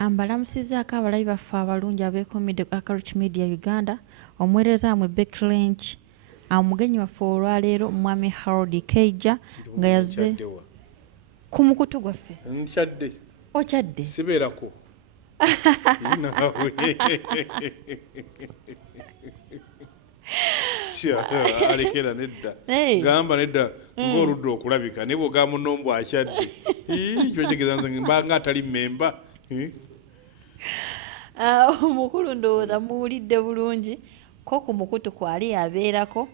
Mbalamusizaako abalabi baffe abalungi abeekomidde ku Akarich Media Uganda omuweereza wammwe Becky Lynch omugenyi waffe olwaleero Mwami Harold Keija nga yazze ku mukutu gwaffe. Nkyadde. Okyadde? Sibeerako. Alekera nedda. Gamba nedda ng'oludde okulabika ne bw'ogamba munno akyadde. Kyojegeza nze mbanga atali mmemba. Omukulu ndowooza muwulidde bulungi ko ku mukutu kwali abeerako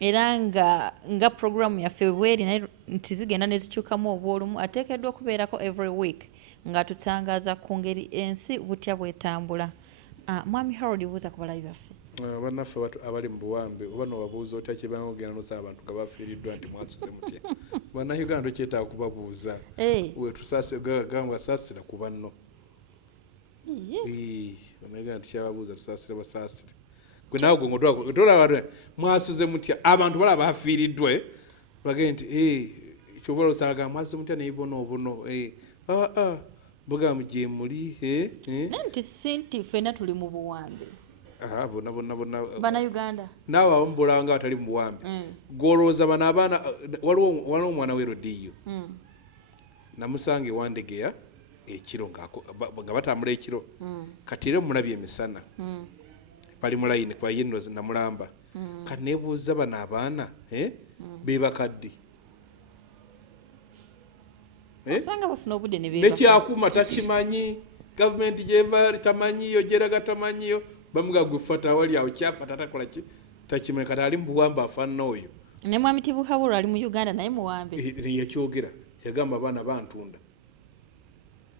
era nga programu yaffe bweri naye nti zigenda ne zikyukamu obwolumu ateekeddwa okubeerako every week nga tutangaaza ku ngeri ensi butya bwetambula. Mwami Harold buuza ku balabi baffe. Bannaffe abali mu buwambe oba nobabuuza otya kyebanga ogenda nosaba abantu nga bafiiriddwa nti mwasuze mutya. Bannayuganda tokyetaaga kubabuuza. Gamba saasira ku banno. Bannayuganda tukyababuuza tusaasire basaasire. Gwe naawe gwe tolaba mwasuze mutya abantu balaba bafiiriddwa bagende nti kyova osanga mwasuze mutya naye bono bugamba gye muli. Nti sinti ffenna tuli mu buwambe. Bonna Bannayuganda naawe abamubulanga atali mu buwambe gwolowooza bano abaana waliwo omwana w'erodiyo namusanga ewandegeya ekiro nga batambula ekiro kati era mulabye emisana bali mu layini kwa yenno namulamba kati neebuuza bano abaana be bakadde nekyakuuma takimanyi gavumenti gyeva tamanyiyo gyeraga tamanyiyo bamuga gwefata wali awo kyafata takola ki takimanyi kati ali mu buwambe afaanana oyo ne Mwami Tibuhabulo ali mu Uganda naye muwambe yakyogera yagamba abaana bantunda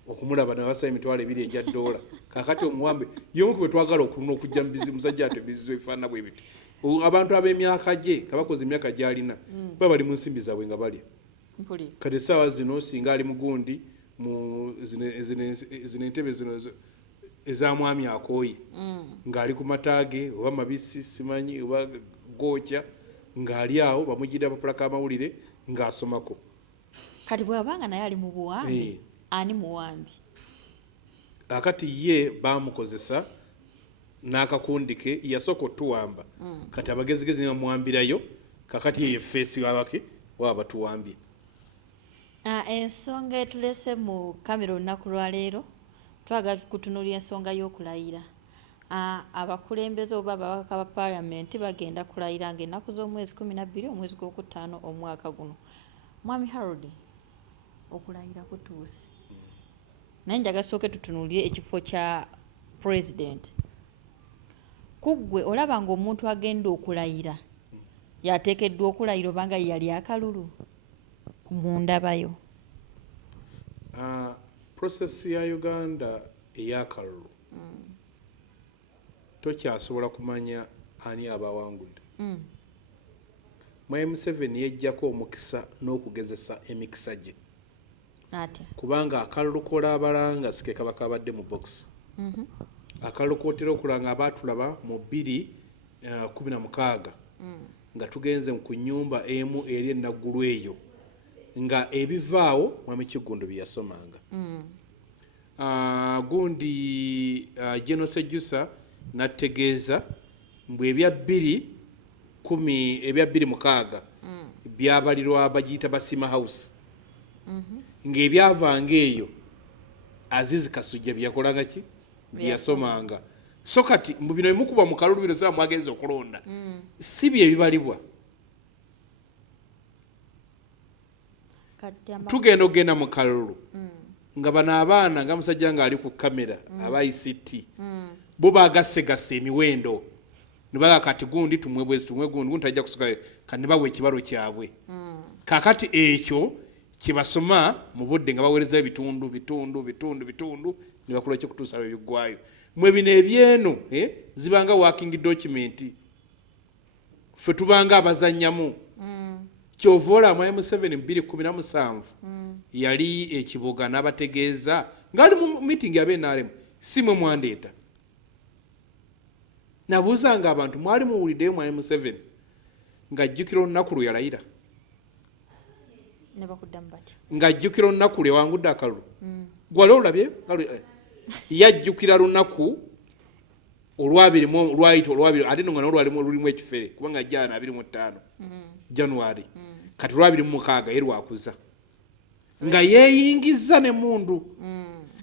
okumulaba nabasa emitwalo 2 ejja $. Kakati omuwambe yomu kwe twagala okuluna okujja mu bizibu musajja ate bizibu efaana bwe biti abantu ab'emyaka gye kabakoze emyaka gy'alina baba bali mu nsimbi zaabwe nga balya kati essaawa zino singa ali mugundi mu zino entebe zino eza mwami akooye ng'ali ku mataage oba mabisi simanyi oba gookya ng'ali awo bamugira bapulako amawulire ng'asomako. Kati bw'abanga naye ali mu buwambe ani muwambi akati ye bamukozesa n'akakundi ke yasooka otuwamba kati abagezigezi bamuwambirayo kakati ye feesi wabake waba tuwambye. Ensonga etulese mu kamera olunaku lwaleero twagala kutunuulira ensonga y'okulayira. Abakulembeze oba ababaka ba paalamenti bagenda kulayira ng'ennaku z'omwezi 12 omwezi gw'okutaano omwaka guno. Mwami Harold okulayira kutuuse naye njaga sooke tutunuulire ekifo kya president. Kuggwe olaba ng'omuntu agenda okulayira yateekeddwa okulayira obanga yali akalulu mu ndabayo. Process ya Uganda ey'akalulu tokyasobola kumanya ani abawangulira. Mwami Museveni yejjako omukisa n'okugezesa emikisa gye kubanga akalulu k'olaabalanga sike kaba kabadde mu box. Akalulu kootera okulanga abaatulaba mu 2016 nga tugenze ku nnyumba emu eri enaggulu eyo nga ebivaawo Mwami Kiggundu bye yasomanga. Gundi General Sejjusa n'ategeeza mbu ebya 2016 byabalirwa bagiyita Basima House ng'ebyavanga eyo Azizi Kasujja byakolanga ki byasomanga. So kati mu bino emukuba mu kalulu bino zaba mwagenza okulonda si bye bibalibwa. Tugenda ogenda mu kalulu nga bano abaana nga musajja nga ali ku kamera aba ICT bo bagasegase emiwendo nibaga kati gundi tumwe bwezi tumwe gundi tajja kusuka kandi bawe ekibalo kyabwe. Kakati ekyo kibasoma mu budde nga bawereza ebitundu nibakola kyo kutuusa ebigwayo mwe bino ebyeno zibanga working document fe tubanga abazannyamu. Kyovola Mwami Museveni 2017 yali ekibuga n'abategeeza ngali mu meeting ya BNRM simwe mwandeeta nabuuza nga abantu mwali muwuliddeyo Mwami Museveni ng'ajjukira olunaku lwe yalayira ne bakuddamu batyo ng'ajjukira olunaku lwe wangudde akalulu gwali olabye yajjukira lunaku olwabiri ate nga nolwalimu lulimu ekifere kubanga jana 25 January kati olwabiri mu mukaaga ye lwakuza nga yeeyingiza ne mundu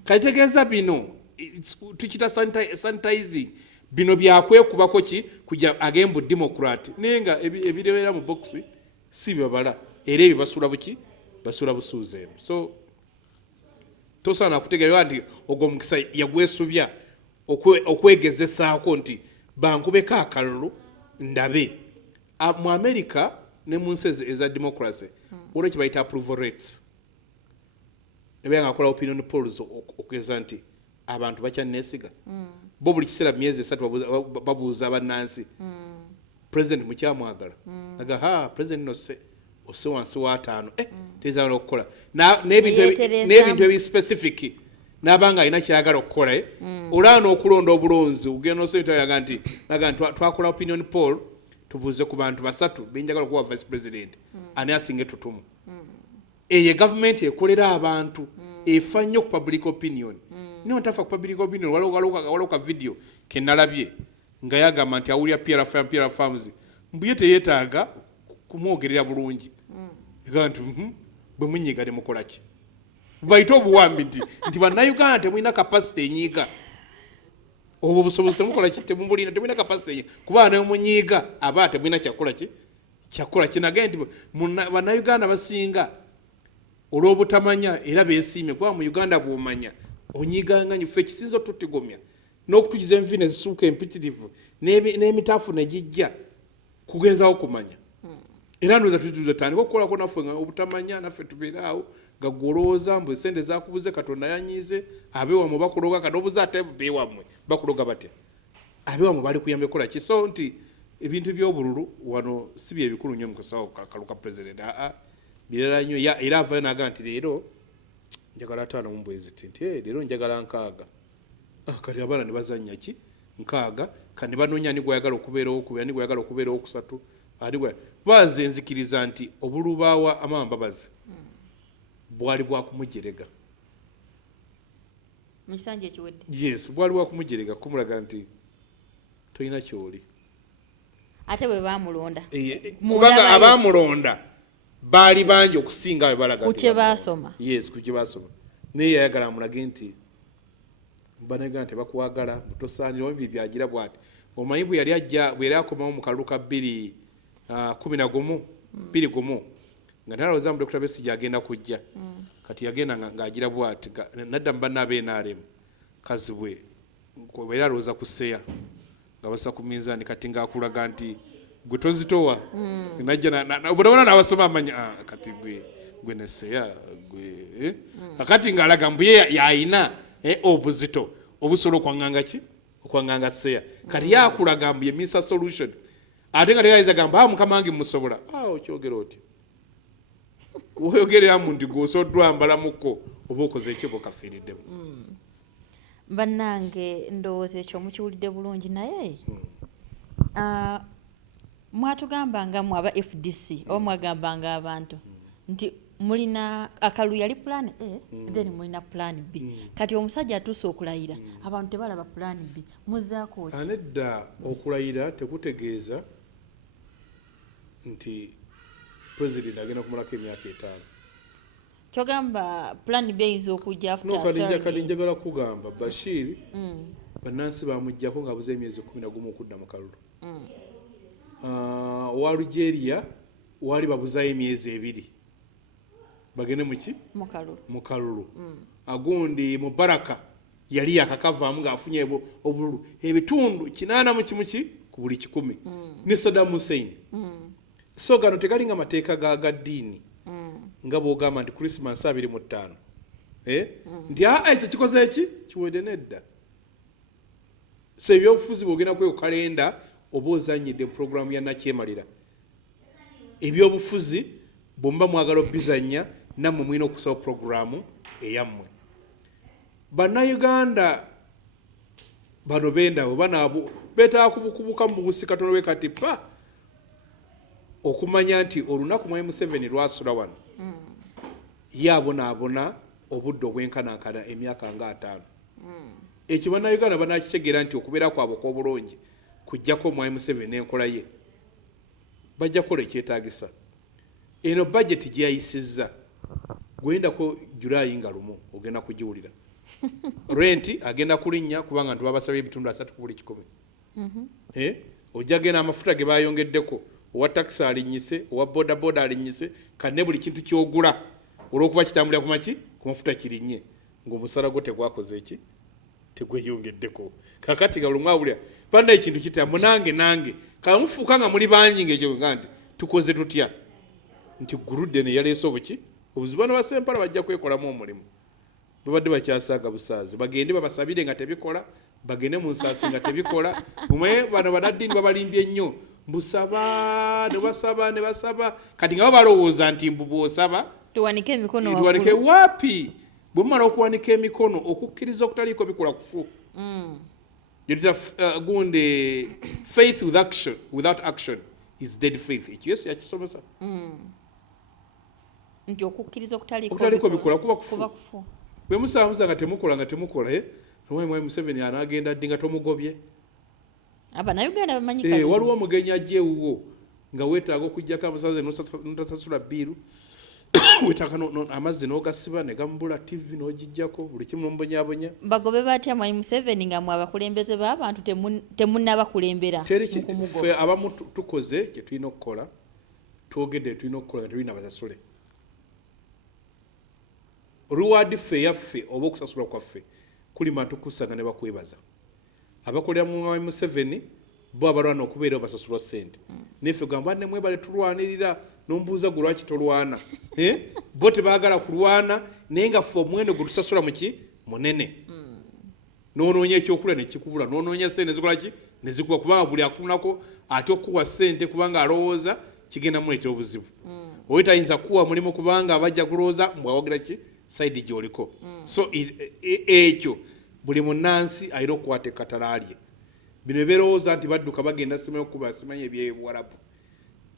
kalitegeeza bino tukita sanitizing bino byakwekubako ki kujja agembu democrat nenga ebireera mu box si babala era ebyo basula buki basula busuuze so tosana kutegeera nti ogwo mukisa yagwesubya okwegezesaako nti bankubeko akalulu ndabe mu America ne mu nsi eza democracy olwo kibayita approval rates nebanga akola opinion polls okugeza nti abantu bakyanesiga bo buli kiseera myezi 3 babuuza abannansi president mukyamwagala aga president no se ose wansi wa 5 tezaala okukola n'ebintu ebispecific n'abanga alina kyagala okukola olwana okulonda obulonzi ugenda osentayaga nti twakola opinion poll tubuuze ku bantu 3 benjagala okuwa vice president ani asinga ettutumu eyo government ekolera abantu efa nnyo ku public opinion niyo ntafa ku public opinion waliwo ka video kenalabye nga yagamba nti awulira PR Farms mbuye teyeetaaga kumwogerera bulungi ega nti bwe munyiga ne mukola ki bayita obuwambi nti bannayuganda temulina capacity enyiiga obwo busobozi temukola ki temulina temulina capacity enyiiga kuba nayo munyiiga aba temulina kyakola kinage nti bannayuganda basinga olw'obutamanya era beesiimye kuba mu Uganda bw'omanya onyiiganga nyo ffe ekisinza otutigomya n'okutukiza envi ne zisuuka empitirivu n'emitaafu ne gijja kugenzawo kumanya era ndowooza tutandika okukolako naffe nga obutamanya naffe tubeere awo nga gwolowooza mbu esente zakubuze Katonda yanyiize abeewamwe bakuloga kati obuze ate beewamwe bakuloga batya abeewamwe bali kuyamba ekola ki so nti ebintu by'obululu wano si bye bikulu nnyo mu kusawo kaluka president birala nnyo era avayo n'agamba nti leero njagala 5 mu mbwezi nti leero njagala 6 kati abaana ne bazannya ki 6 kandi banoonya ni gwayagala okubeerawo kubera ni gwayagala okubeerawo 3 ali baze nzikiriza nti obulubawa amambabazi bwali bwa kumujerega Misanje kiwedde yes bwali bwa kumujerega kumulaga nti toyina kyoli ate bwe bamulonda kubanga abamulonda bali bangi okusinga balaga kuche basoma yes kuche basoma naye yayagala mulage nti banega nti bakuwagala tosaanira obi byagira bwati omayibu yali ajja bwe yakomawo mu kaluka 2:11 nga nalowooza mu Dr. Besigye agenda kujja kati yagenda ng'agira bwati nadda mu bannabe NRM kazibwe bwe yalowooza kuseya nga basa ku minzaani kati ng'akulaga nti gwe tozitowa najja obona n'abasoma amanya kati gwe neseya gwe akati ng'alaga mbu ye yayina obuzito obusobola okwanganga seya kati yakulaga mbu ye misa solution ate nga teyayiza gamba mukama wange musobola okyogera otya woyogerera mu nti gwosoddwa mbalamuko oba okoze ekyo kafiiriddemu bannange ndowooza ekyo mukiwulidde bulungi naye mwatugambanga mu aba FDC oba mwagambanga abantu nti mulina akalu yali plan A then mulina plan B kati omusajja atuuse okulayira abantu tebalaba plan B muzaako ki anedda okulayira tekutegeeza nti president agenda kumalako emyaka 5 kyogamba plan B eyinza okujja after kali njagala kugamba Bashir bannansi bamuggyako ng'abuze emyezi 11 okudda mu kalulu owa Algeria wali babuzayo emyezi 2 bagende muki mu kalulu agundi Mubaraka yali yakakavaamu ng'afunye obululu ebitundu 80 mu kimuki ku buli 100 ne Saddam Hussein so gano tegalinga mateeka ga ddiini nga bw'ogamba nti Christmas 25 nti ekyo kikoze eki kiwedde nedda so ebyobufuzi bw'ogenda kweyo kalenda oba ozannyidde programu ya nakyemalira ebyobufuzi bw'omuba mwagala obizannya nammwe mulina okusawo programu eyammwe bannayuganda bano bendawo banaabo beetaaga kubukubuka mu bubusi katono we kati pa okumanya nti olunaku mwami Museveni lwasula wano ye abonaabona obudde obwenkanankana emyaka nga 5 ekyo bannayuganda banakitegeera nti okubeera kwabwe okw'obulungi kujjako omwami Museveni n'enkola ye bajja kukola ekyetaagisa. Eno budget gye yayisizza gwendako Julaayi nga lumu ogenda kugiwulira. Renti agenda kulinnya kubanga nti babasabye ebitundu 3/10. Ojja genda amafuta ge bayongeddeko, owa taxi alinnyise, owa boda boda alinnyise, kanne buli kintu kyogula olw'okuba kitambulira ku maki ku mafuta kirinnye, ng'omusala gwo tegwakoze eki tegweyongeddeko. Kakati nga buli mwawulira bana ekintu kitamu nange kamufuuka nga muli bangi ng'ekyo nga nti tukoze tutya nti guludde ne yaleese obuki obuzibu. Bano basempala bajja kwekolamu omulimu, babadde bakyasaaga busaazi, bagende babasabire nga tebikola, bagende mu nsaasi nga tebikola. Mumwe bano banaddiini babalimbye nnyo, mbusaba ne basaba kati nga balowooza nti mbu bw'osaba tuwanike emikono tuwanike waapi. Bwe mumala okuwanika emikono okukkiriza okutaliiko bikola kufu. Gundi faith without action is dead faith. Ekyo Yesu yakisomesa. Nti okukkiriza okutaliiko bikola kuba kufu. Bwe musaba nga temukola Mwami Museveni anagenda ddi nga tomugobye. Abannayuganda bamanyi waliwo omugenyi ajjeewuwo nga weetaaga okuggyako amasaze notasasula bbiiru wetaka amazzi n'ogasiba ne gamubula TV n'ogijjako buli kimu n'ombonyabonya. Bagobe batya Mwami Museveni nga mwe abakulembeze b'abantu temunnabakulembera. Ffe abamu tukoze kye tulina okukola, twogedde tulina okukola nga tulina basasule. Reward ffe yaffe oba okusasula kwaffe kulima tukusanga ne bakwebaza. Abakolera mu Mwami Museveni bo abalwana okubeera basasulwa ssente. Neffe gamba ne mwebale tulwanirira n'ombuuza gwe lwaki tolwana. Bo tebaagala kulwana naye nga ffe omuwendo gwe tusasula munene. N'onoonya ekyokulya ne kikubula, n'onoonya ssente nezikolaki ne zikuba kubanga buli akufunako ate okuwa ssente kubanga alowooza kigenda muleetera obuzibu. Oyo tayinza kuwa mulimu kubanga abajja kulowooza mbwawagira ki side gy'oliko. So ekyo buli munnansi ayina okukwata ekkatala lye. Bino berowooza nti badduka bagenda simayo okuba simanyi eby'Obuwarabu.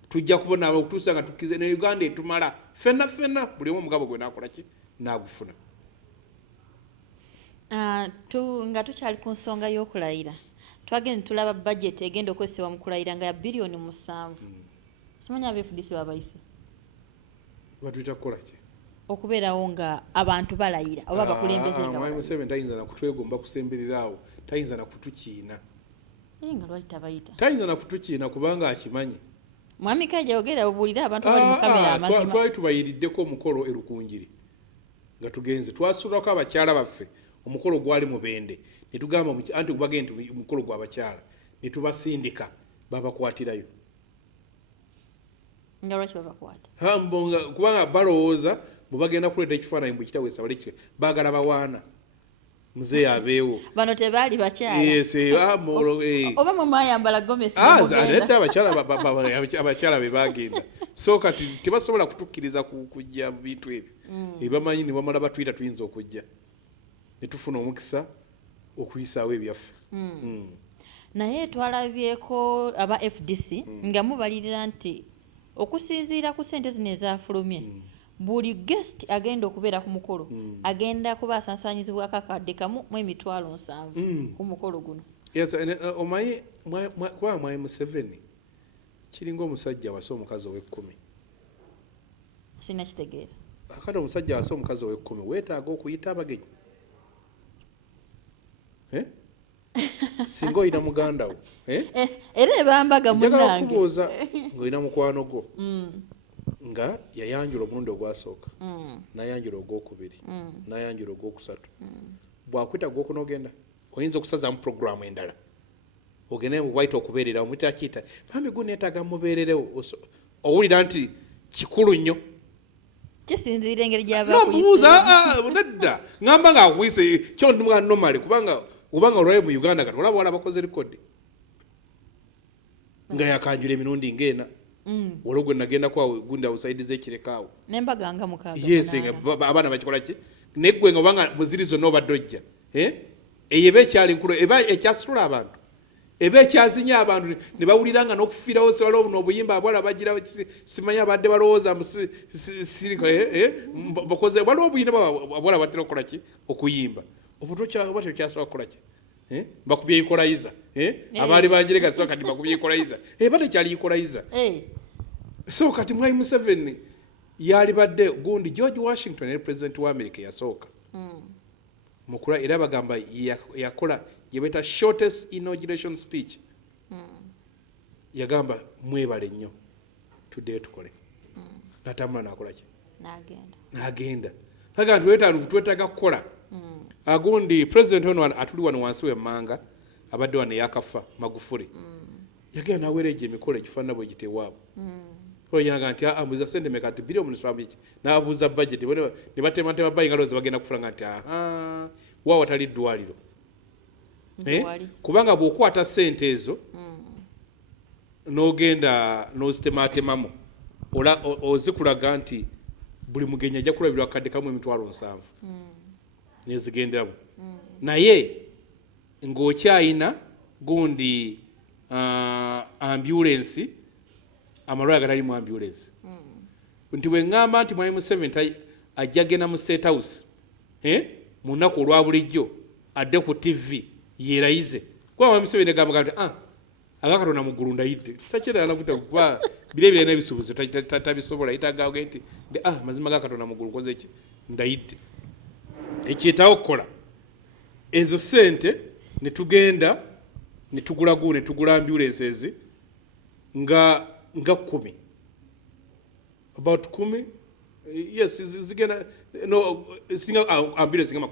Tujja kubona okutuusa nga tukkize ne Uganda etumala ffenna buli omu omugabo gwe n'akola ki n'agufuna. Nga tukyali ku nsonga y'okulayira twagenze tulaba budget egenda okozesebwa mu kulayira nga ya bilioni 7. Simanyi aba-FDC babayise batuyita kukola ki okubeerawo nga abantu balayira oba abakulembeze nga Mwami Museveni tayinza na kutwegomba kusemberera awo, tayinza na kutukiina. Nga lwaki tabayita? Tayinza na kutukiina kubanga akimanyi. Mwami Kajja yogera obuulira abantu bali mu kamera amazima. Twali tubayiriddeko omukolo e Rukungiri nga tugenze twasuulako abakyala baffe omukolo gwali mu Bende ne tugamba anti bagenda omukolo gw'abakyala ne tubasindika babakwatirayo. Nga lwaki babakwata? Kubanga balowooza bwe bagenda kuleeta ekifaananyi bwe kitawesa bale kye baagala bawaana muzeeyi abeewo. Bano tebaali bakyala. Yes, oba mwe mwayambala gomesi nedda abakyala be bagenda. So kati tebasobola kutukkiriza kujja mu bintu ebyo. Ebamanyi ne bamala batuyita tuyinza okujja ne tufuna omukisa okuyisaawo ebyaffe. Naye twalabyeko aba FDC nga mubalirira nti okusinziira ku ssente zino ezafulumye buli guest agenda okubeera ku mukolo agenda kuba asansanyizibwako akadde kamu mu emitwalo 7 ku mukolo guno. Yes, omanyi kuba Mwami Museveni kiringa omusajja wasa omukazi ow'e10. Sina kitegeera. Akati omusajja wasa omukazi ow'e10 weetaaga okuyita abagenyi. Singa oyina muganda wo era ebambaga munange kubuuza ng'olina mukwano gwo nga yayanjula omulundi ogwasooka nayanjula ogwokubiri nayanjula ogwokusatu bwakwita gwokunogenda oyinza okusazaamu puroguramu endala ogende bwaita okubeererawo mutakiyita bambi gu neetaaga mubeererewo owulira nti kikulu nnyo kisinziira engeri gy'abakuyiseemu. Nomubuuza nedda ngamba ngaakuyise kyo ndi mwana nomale kubanga olwayo mu Uganda kati olaba wala bakoze rekodi nga yakanjula emirundi ng'ena olwo gwe nagenda kwawe gundi awusayidi z'ekirekaawo n'embaga nga mukaaga. Yes, abaana bakikola ki neggwe nga obanga muziri zonna obadde ojja eyo eba ekyali nkulu eba ekyasitula abantu eba ekyazinya abantu ne bawulira nga n'okufiirawo se waliwo n'obuyimba abawala bagira simanyi abadde balowooza bakoze waliwo obuyimba abawala batera okukola ki okuyimba obuto kyasobola kukola ki bakubye equalizer abaali banjerega so kati bakubye equalizer batekyali equalizer so kati Mwai Museveni yali badde gundi George Washington ne president wa America yasooka mukula era bagamba yakola yebeta shortest inauguration speech yagamba mwebale nnyo tudde tukole natambula nakola ki nagenda kaga twetaga kukola agundi president ono atuli wano wansi w'emmanga abadde wano yakafa Magufuli yagenda nawereje emikolo ekifaanana bwe gitewaabo oyinaga nti ambuza sente meka ati bilioni musambiki n'abuuza budget ne batematema bayinga loozi bagenda kufulanga nti wa watali ddwaliro kubanga bw'okwata sente ezo n'ogenda n'ozitematemamu ozikulaga nti buli mugenyi ajja kulabirwa akadde kamu emitwalo 7 nezigenderabo naye ng'okyayina gundi ambulance amalwaliro agatali mu ambulance nti bwe ŋŋamba nti Mwai Museveni ajja genda mu State House mu nnaku olwa bulijjo adde ku TV yeerayize kuba Mwai Museveni agamba nti agakatonda mu ggulu ndayidde takyera yalavuta kuba birebire n'ebisuubizo tabisobola yitagage nti mazima gakatonda mu ggulu nkoze ki ndayidde ekyetaawo okukola ezo sente ne tugenda ne tugula ne tugula ambulances nga 10 about 10 yes zigenda no singa ambulance nga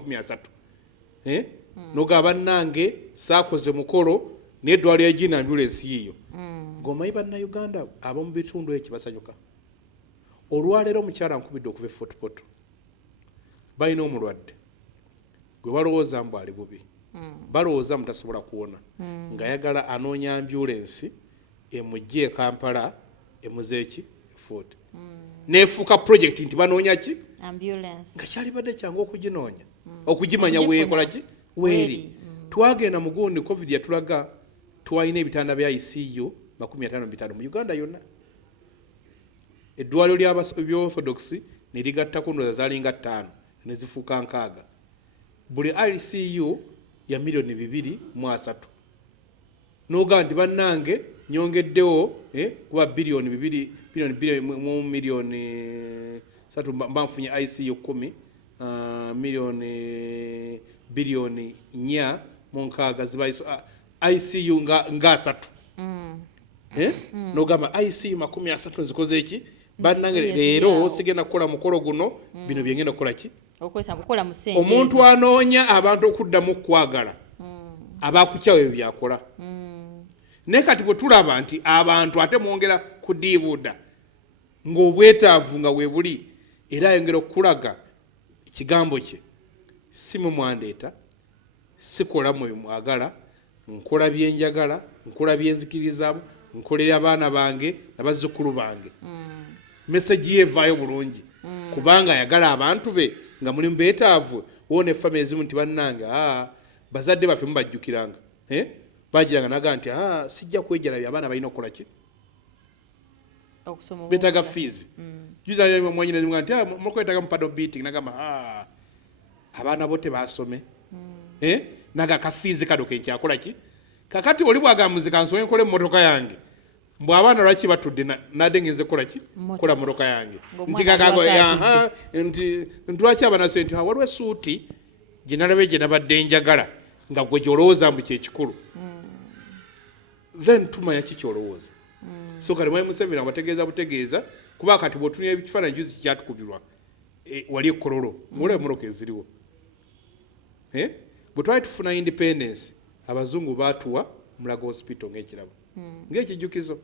30 noga bannange saakoze mukolo n'eddwaliro y'egina ambulance yiyo ng'omanyi bannayuganda ab'omu bitundu ekyo basanyuka olwaleero omukyala nkubidde okuva Fort Portal balina omulwadde gwe balowooza mbu ali bubi balowooza mutasobola kuwona ng'ayagala anoonya ambulance emujje e Kampala emuzeeki Fort neefuuka project nti banoonya ki nga kyalibadde kyangu okuginoonya okugimanya weekola ki weeri twagenda mu gundi covid yatulaga twalina ebitanda bya ICU 55 mu Uganda yonna eddwaliro ly'Orthodox ne ligattako ndoza zaalinga 5 ne zifuuka 6 buli ICU ya $2.3 n'oga nti bannange nyongeddewo kuba bilioni 3 banfunye ICU 10 milioni bilioni 4 ziba ICU nga 3 n'ogamba ICU 30 zikoze eki bannange leero sigenda kukola mukolo guno bino byengenda kukola ki omuntu anoonya abantu okuddamu kwagala abakukyawo ebyo byakola naye kati bwe tulaba nti abantu ate mwongera kudiibuuda ng'obwetaavu nga weebuli era ayongera okulaga ekigambo kye si mumwandeeta sikola mwe mwagala nkola byenjagala nkola byenzikirizamu nkolera abaana bange nabazzukulu bange meseji yevaayo bulungi kubanga ayagala abantu be nga mulimu beetaavu wone family ezimu nti bannange bazadde baffe mubajjukiranga bagiranga naga nti sijja kwejalabya abaana balina okukola ki betaga fees juza mwanyine zimu nti mukwetaga mu paddle beating nagamba abaana bo tebasome naga ka fees kadoke nkyakola ki kakati oli bwagamba muzika nsonye nkole mmotoka yange mbw abaana lwaki batudde nadde ngenze kola ki kola mmotoka yange nti kakago nti lwaki abaana sente waliwo esuuti gye nalabe gye nabadde njagala nga gwe gyolowooza mbu kyekikulu then tumanya ki kyolowooza so kati Mwai Museveni abategeeza butegeeza kuba kati bw'otunira ekifaananyi juzi kyatukubirwa wali ekololo ng'olaba emmotoka eziriwo bwe twali tufuna independence abazungu baatuwa Mulago hospital ng'ekirabo ng'ekijjukizo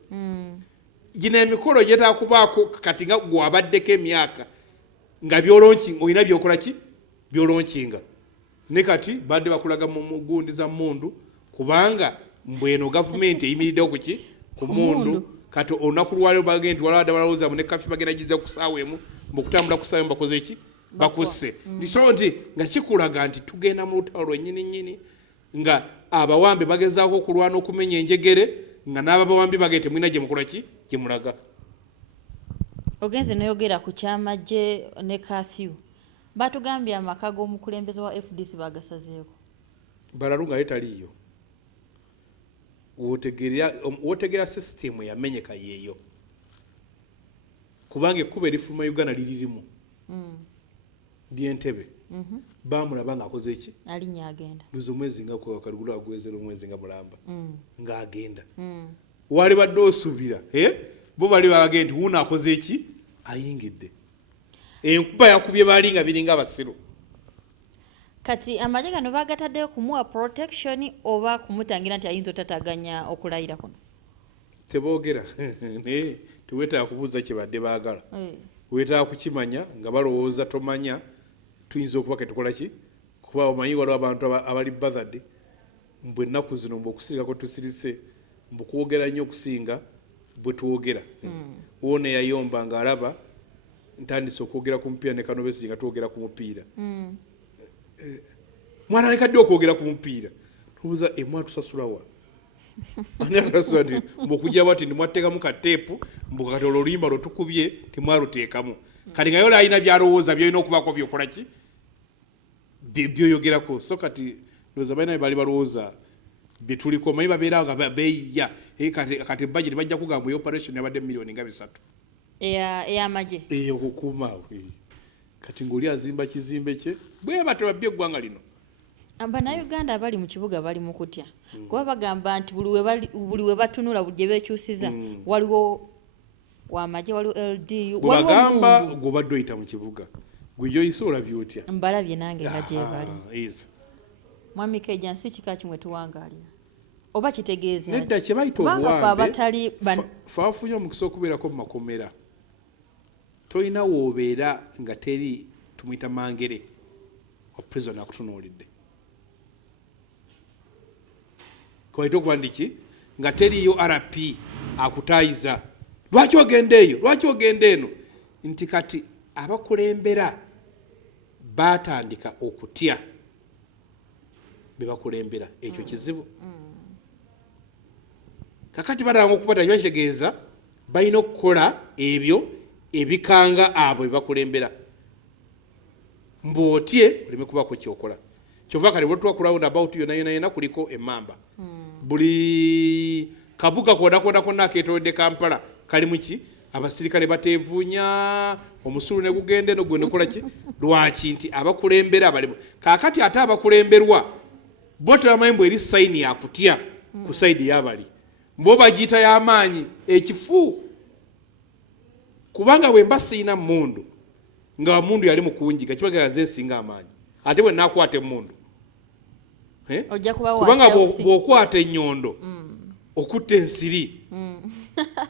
gino emikolo gyetaaga kubaako kati nga gwabaddeko emyaka nga byolonki olina byokola ki byolonkinga ne kati badde bakulaga mu gundi za mundu kubanga mbweno gavumenti eyimiriddewo kuki ku mundu kati olunaku lwaliro bagenda nti walabadde balowooza mu ne kafi bagenda giza ku ssaawa emu mbokutambula ku ssaawa emu bakoze ki bakusse ndiso nti nga kikulaga nti tugenda mu lutalo lwennyini nga abawambe bagezaako okulwana okumenya enjegere nga n'ababawambi bagete mulina gye mukola ki gye mulaga ogenze noyogera ku kyamagye ne kafyu batugambye amaka g'omukulembeze wa FDC bagasazeeko balalunga yetaliyo wotegeera system yamenyeka yeeyo kubanga ekkuba erifuluma Uganda liririmu ly'Entebbe bamulaba ng'akoze eki alinnya agenda luza omwezi nga kalugulu agwezera omwezi nga mulamba ng'agenda wali badde osuubira bo bali babage nti wuno akoze eki ayingidde enkuba yakubye baali nga biringa abasiru kati amagye gano bagataddeyo kumuwa protection oba kumutangira nti ayinza otataganya okulayira kuno teboogera naye teweetaaga kubuuza kye badde baagala weetaaga kukimanya nga balowooza tomanya tuyinza okuba ke tukola ki kuba omanyi waliwo abantu abali bathade mbwe ennaku zino mbwe okusirikako tusirise mbwe kwogera nnyo okusinga bwe twogera woona yayomba ng'alaba ntandise okwogera ku mupiira ne Kanobesi nga twogera ku mupiira mwana alekadde okwogera ku mupiira tubuuza mwatusasula wa ani atusasula nti mbwe okujja bwati ndimwatteekamu kateepu mbwe kati olwo oluyimba lwe tukubye timwaluteekamu kati nga yola alina byalowooza byolina okubaako byokola ki byoyogerako so kati ndowooza balina bye balowooza bye tuliko manyi babeera nga beeyiya kati budget bajja kugamba operation yabadde miliyoni nga 3 ey'amagye okukuuma kati ng'oli azimba kizimbe kye bwe batyo babbye eggwanga lino bannayuganda abali mu kibuga bali mu kutya kuba bagamba nti buli we batunula gye beekyusiza waliwo wamagye waliwo LDU bwebagamba gw'obadde oyita mu kibuga gwe gyoyise olabye otya mbalabye nange nga gye bali mwami Keija nsi kika kimwe tuwangaalira oba kitegeeza nedda kye bayita obuwambe faafunye omukisa okubeerako mu makomera tolina woobeera nga teri tumuyita mangere wa prison akutunuulidde kawaita okuba ndiki nga teriyo RP akutaayiza lwaki ogenda eyo lwaki ogenda eno nti kati abakulembera baatandika okutya be bakulembera ekyo kizibu kakati balanga okubata kibakitegeeza balina okukola ebyo ebikanga abo be bakulembera mbwotye oleme kubaako kyokola kyova kale bwetwa ku roundabout yona kuliko emmamba buli kabuga kona ketolodde Kampala kali muki abasirikale batevunya omusulu ne gugende no gwe nekola ki lwaki nti abakulembera abalimu kakati ate abakulemberwa bote amayimbo eri sign ya kutya ku side yabali mbo bagita y'amaanyi ekifu kubanga bwe mbasiina mundu nga mundu yali mukunjiga kibaga zesinga amaanyi ate bwe nakwate mundu kubanga bw'okwata enyondo okutta ensiri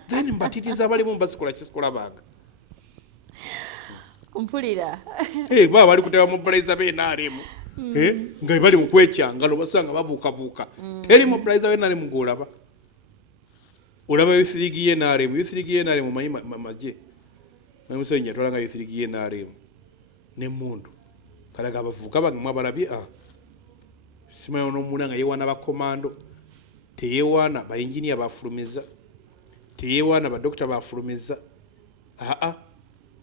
then mbatitiza balimu basikola kisikola banga mpulira baba bali kuteba mobilizer b'NRM nga bali mu kwekyangalo basanga babuukabuuka teri mobilizer b'NRM ng'olaba olaba youth league y'NRM manyi magye Museveni yatwalanga youth league y'NRM n'emmundu kalaga abavubuka bange mwabalabye simayo n'omuna nga yeewaana bakomando teyeewaana bainjiniya bafulumiza teyeewaana badokita bafulumiza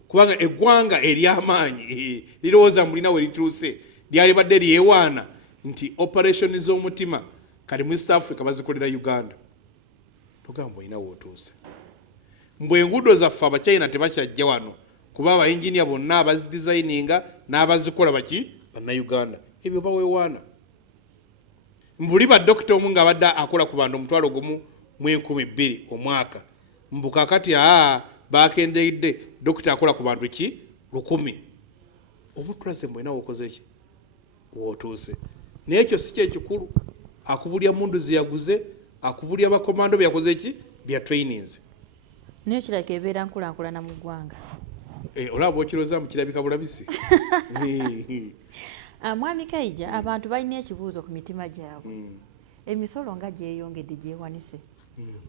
kubanga eggwanga ery'amaanyi lirowooza mulina we lituuse lyali badde lyewaana nti operation z'omutima kali mu East Africa bazikolera Uganda togamba olina wootuuse mbwe enguudo zaffe abachina tebakyajja wano kuba abainjiniya bonna abazidesigninga n'abazikola baki bannayuganda ebyo baweewaana mbuli badokita omu nga abadde akola ku bantu 1,012 omwaka mbukakati bakendeidde dokita akola ku bantu ki 1,000 obutulaze mbwena wokoze ki wootuuse naye ekyo si kyekikulu akubulya mundu ziyaguze akubulya bakomando byakoze ki bya trainings naye kiraka ebeera nkulankulana mu ggwanga olaba okiroza mukirabika bulabisi mwami Keija abantu balina ekibuuzo ku mitima gyabwe emisolo nga gyeyongedde gyewanise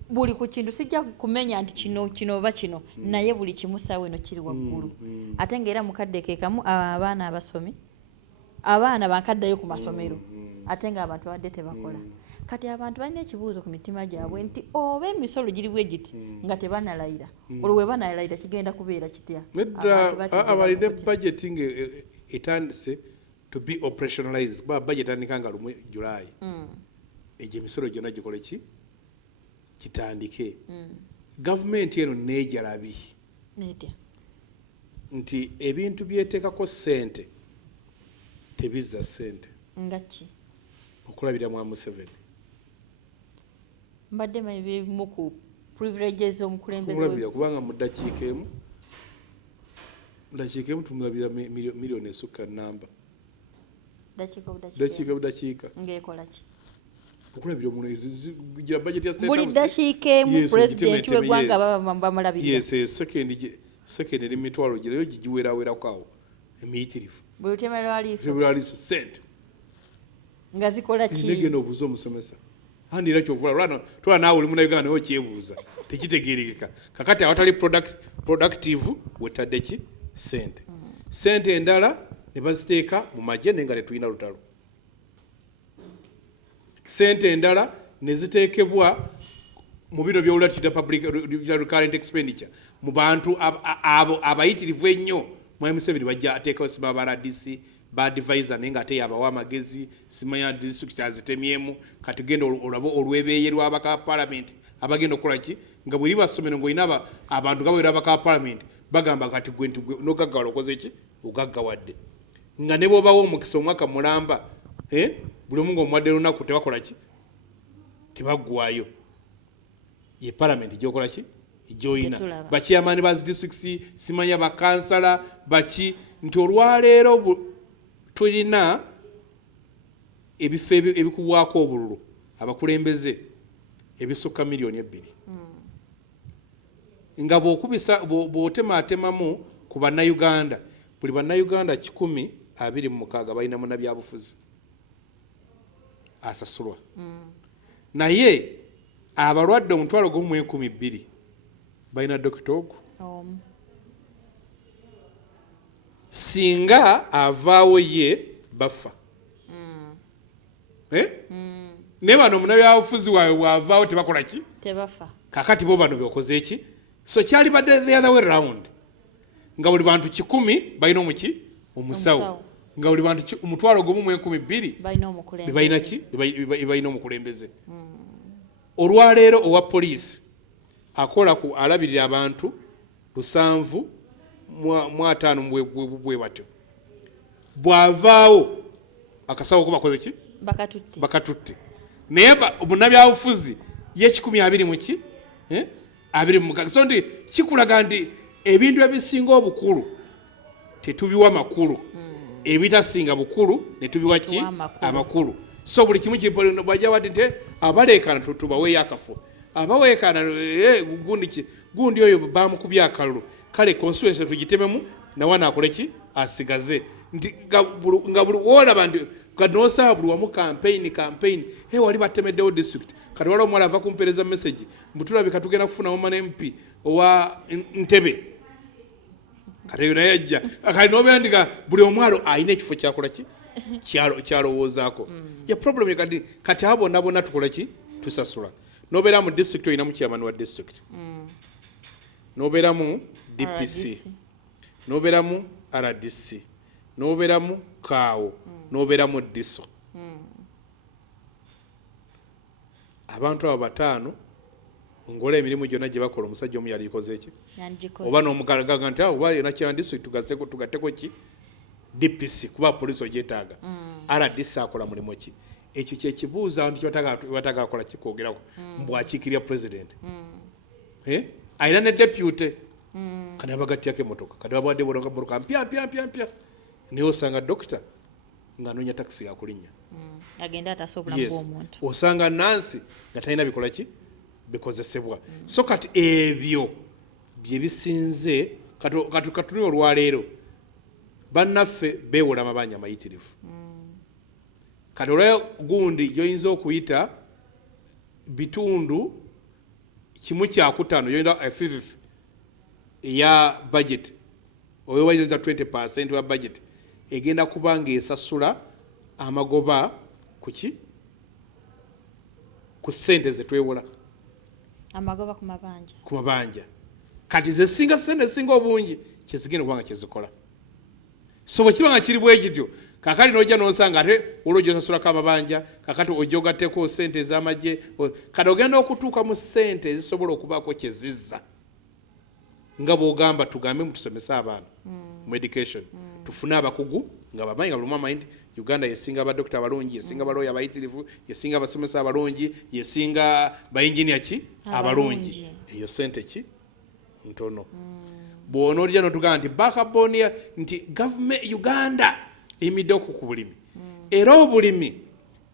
buli ku kintu sijja kumenya nti kino oba kino naye buli kimu saawa eno kiri waggulu ate ng'era mukadde keekamu abaana abasomi abaana bankaddayo ku masomero ate ng'abantu babadde tebakola. Kati abantu balina ekibuuzo ku mitima gyabwe nti oba emisolo giri bwe giti nga tebanalayira olwo we banalayira kigenda kubeera kitya? Abalina budget nga etandise to be operationalized budget etandika nga 1 July egyo emisolo gyonna gikole ki kitandike. Gavumenti eno neejalabi nti ebintu byeteekako ssente tebizza ssente nga ki okulabira mu Museveni mbadde mu ku privileges omukulembeze okulabira kubanga mu ddakiika emu tumulabira miliyoni esukka namba ddakiika budakiika ng'ekola ki okulabira omuntu gira budget ya buli ddakiika emu pulezidenti w'eggwanga bamulabirira second eri mitwalo girayo gigiweeraweerako awo emiyitirivu buli lutemera lwaliiso sente nga zikola ki negenda obuuza omusomesa andi era kyovula twala naawe oli munauganda naye okyebuuza tekitegeerekeka kakati awatali productive wetadde ki sente endala ne baziteeka mu magye naye nga tetulina lutalo sente endala ne ziteekebwa mu bino byowula tukita public recurrent expenditure mu bantu abo abayitirivu ennyo Mwami Museveni bajja ateekawo sima ba RDC ba advisor naye nga ate yabawa amagezi simanya district azitemyemu kati genda olabo olwebeeye lw'abaka parliament abagenda okukola ki nga bwe liba ssomero ng'olina abantu nga bwe abaka parliament bagamba kati gwe n'ogaggawala okoze ki ogaggawadde nga ne bw'obawo omukisa omwaka mulamba buli omu ng'omuwadde lunaku tebakola ki tebaggwayo ye parliament gyokola ki joina bachairman ba districts simanya bakansala baki nti olwaleero tulina ebifo ebikubwako obululu abakulembeze ebisukka miliyoni 2 nga bw'otemaatemamu ku bannayuganda buli bannayuganda 126 balina munnabyabufuzi asasulwa naye abalwadde omutwalo gumu 12 balina dokita ogwo singa avaawo ye bafa naye bano munnabyabufuzi waabwe bw'avaawo tebakola ki tebafa kakati bo bano byokoze ki so kyali badde the other way round nga buli bantu 10 balina omuki omusawo nga buli bantu omutwalo gumu 12 balina ki balina omukulembeze olwaleero owa poliisi akola ku alabirira abantu 755 bwe batyo bw'avaawo akasawo ko bakoze ki bakatutte naye munnabyabufuzi ye 120 mu ki 26 so nti kikulaga nti ebintu ebisinga obukulu tetubiwa makulu ebitasinga bukulu ne tubiwa ki amakulu so buli kimu kipolino bwajja wadde nte abaleekana tubaweeyo akafo abaweekana gundi oyo bamukubya akalulu kale constituency tugitememu nawana akole ki asigaze nti nga buli wolaba nti kati nosaba buli wamu campaign wali batemeddewo district kati waliwo omwala ava kumpeereza message mbutulabika tugenda kufunamu mana MP owa Ntebe kati naye ajja kati nobeera buli omwalo alina ekifo kyakola ki kyalowoozaako ye problem kati abo bonna tukola ki tusasula nobeera mu district olina mu chairman wa district nobeeramu DPC nobeeramu RDC nobeeramu kaawo nobeeramu diso abantu abo 5 ngola emirimu gyonna gye bakola omusajja omu yalikoze ki oba n'omugalaga nti oba yona kya district tugatteko ki DPC kuba poliisi ogyetaaga RDC akola mulimu ki ekyo kyekibuuza nti batagakola kikwogerako mbwakiikirira president ayina ne deputy kati abagatyako emotoka kati babawadde motoka mpya naye osanga dokita ng'anoonya takisi yakulinnya agenda atasobola bw'omuntu osanga nansi nga talina bikola ki bikozesebwa so kati ebyo bye bisinze katuli olwaleero bannaffe beewola amabanja amayitirivu kati olwayo gundi gyoyinza okuyita bitundu 1/5 yoyinza a fifth eya budget oyowayiza 20% wa budget egenda kuba ng'esasula amagoba kuki ku ssente zetwewola amagoba ku mabanja kati ze singa ssente singa obungi kyezigenda kubanga kyezikola so bwe kiba nga kiri bwe kityo kakati n'ojja n'osanga ate olwojja osasulako amabanja kakati ojja ogatteko ssente ez'amagye kati ogenda okutuuka mu ssente ezisobola okubaako kyezizza nga bw'ogamba tugambe mutusomese abaana mu education tufune abakugu nga bamanyi nga buli amanyi nti Uganda yesinga abadokita abalungi yesinga abalooya abayitirivu yesinga abasomesa abalungi yesinga bayinginia ki abalungi eyo ssente ki ntono bw'onoolya n'otugamba nti backbone nti government Uganda eyimiddeko ku bulimi era obulimi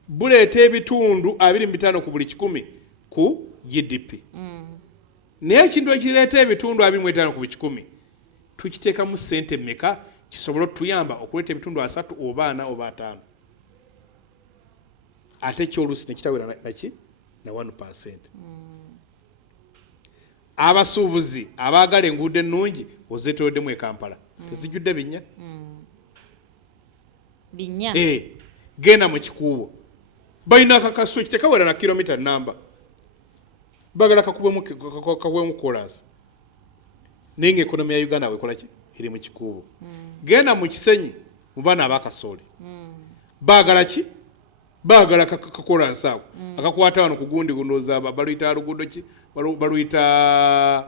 buleeta ebitundu 25 ku buli 100 ku GDP naye ekintu ekireeta ebitundu 25 ku buli 100 tukiteekamu ssente mmeka kisobola otuyamba okuleeta ebitundu 3 oba 4 oba 5 ate kyoluusi nekitawera naki na 1%. Abasuubuzi abaagala enguudo ennungi ozeetoweddemu e Kampala tezijjudde binya genda mu kikuubo balina akakasu ekitekawera na kilomita namba bagala kakubwemu kolansi naye nga ekonomi ya Uganda wekola ki eri mu kikuubo genda mu Kisenyi mu baana abakasooli baagala ki baagala kakolansi ako akakwata wano ku gundi gundoza baluyita luguudo ki baluyita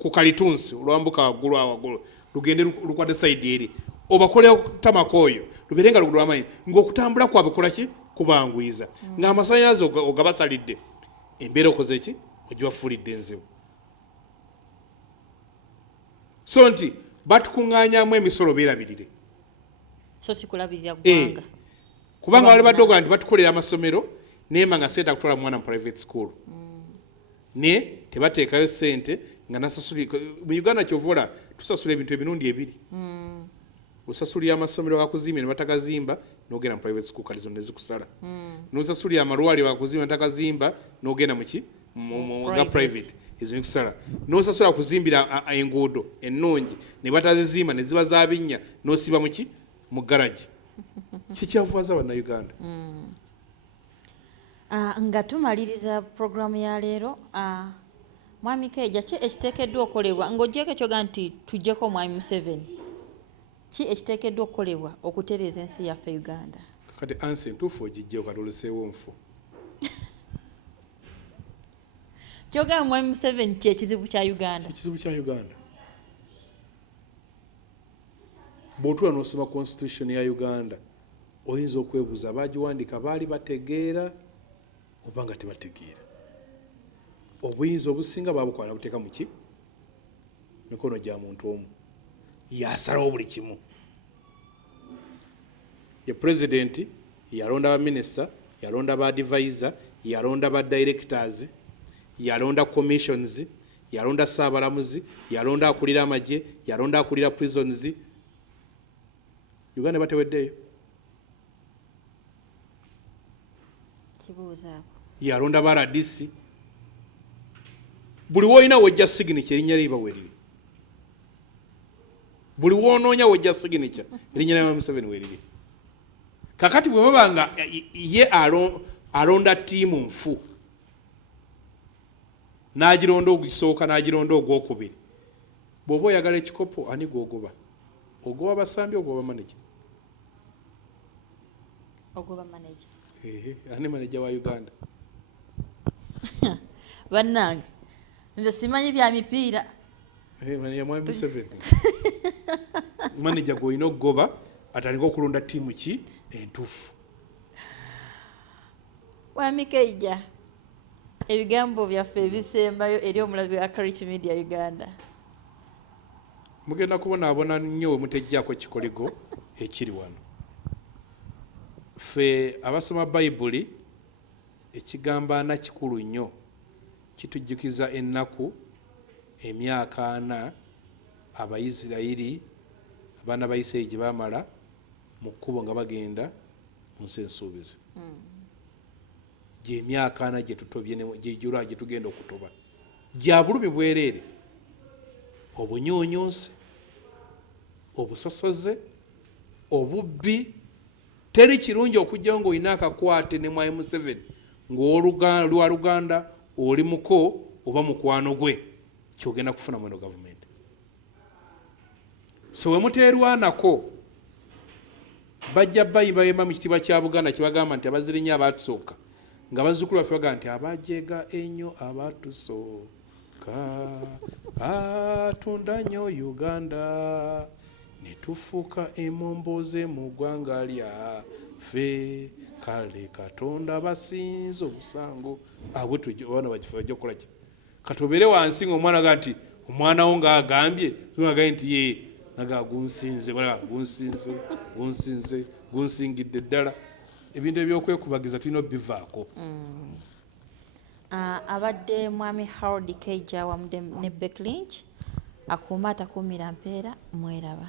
ku Kalitunsi olwambuka waggulu lugende lukwate sayidi eri obakolewo tamakoyo lubeere nga luguudo lw'amaanyi ng'okutambula kwabwe kola ki kubanguyiza ng'amasannyalaze ogabasalidde embeera okoze ki ogibafuulidde enzibu so nti batukuŋŋaanyamu emisolo beerabirire so sikulabirira ggwanga kubanga wali badde ogaa nti batukolera amasomero naye nga ssente akutwala mwana mu private school ne tebateekayo ssente nga nasasuli mu Uganda kyovola tusasula ebintu ebirundi ebiri osasulira amasomero gakuzimba ne batagazimba n'ogenda mu private school kati zonna nezikusala n'osasulira amalwaliro gakuzimba ne batagazimba n'ogenda ga private ezo nekusala n'osasula kuzimbira enguudo ennungi ne batazizimba ne ziba za binnya n'osiba mu garage kikyavuwaza bannayuganda nga tumaliriza programu ya leero mwami Keija ki ekiteekeddwa okukolebwa ng'oggyeko ekyoga nti tuggyeko omwami Museveni ki ekiteekeddwa okukolebwa okutereeza ensi yaffe Uganda kati ansi entuufu ogijjeo kati oluseewo nfu kyogamba mwami Museveni ki ekizibu kya Uganda bw'otula n'osoma constitution ya Uganda oyinza okwebuuza baagiwandiika baali bategeera oba nga tebategeera obuyinza obusinga baabukwala buteeka mu ki mikono gya muntu omu yasalawo buli kimu ye president yalonda abaminisita yalonda baadvisor yalonda badirectors yalonda commissions yalonda saabalamuzi yalonda akulira amagye yalonda akulira prisons Uganda bateweddeyo yalonda ba RDC buli woolina wojja signature erinnya lye liba weeriri buli woonoonya wojja signature erinnya lya Museveni weeriri kakati bwe baba nga ye alonda ttiimu nfu n'agironda ogisooka n'agironda ogwokubiri bw'oba oyagala ekikopo ani gwogoba ogoba basambi ogoba manager ani manager wa Uganda bannange nze simanyi bya mipiira manager mwami Museveni manager gw'olina okugoba atandika okulonda ttiimu ki entuufu mwami Keija ebigambo byaffe ebisembayo eri omulabi wa Karich Media Uganda mugenda kubonaabona nnyo we muteggyako kikoligo ekiri wano ffe abasoma bayibuli ekigambo ana kikulu nnyo kitujjukiza ennaku emyaka 4 Abayisirayiri abaana ba Isirayiri gye baamala mu kkubo nga bagenda mu nsi ensuubizi gy'emyaka 4 gye tutobye gyejula gye tugenda okutoba gya bulumi bwereere obunyonyonsi obusosoze obubbi teri kirungi okujjawo ng'olina akakwate ne mwai Museveni ng'olwa Luganda oli muko oba mukwano gwe kyogenda kufuna mweno gavumenti. So we muteerwanako bajja bayimbayimba mu kitiibwa kya Buganda kyebagamba nti abazirinya abatusooka nga bazzukulu baffe bagamba nti abajega ennyo abatusooka atunda nnyo Uganda ne tufuuka emomboze mu ggwanga lyaffe kale Katonda basinze omusango abwe tubaana bagife bajja kukola ki katubeere wansi ng'omwana aga nti omwana wo ng'agambye agaye nti ye naga gunsinze gunsingidde ddala ebintu ebyokwekubagiza tulina obivaako. Abadde mwami Harold Keija wamu ne Beck Lynch akuuma atakuumira mpeera mweraba.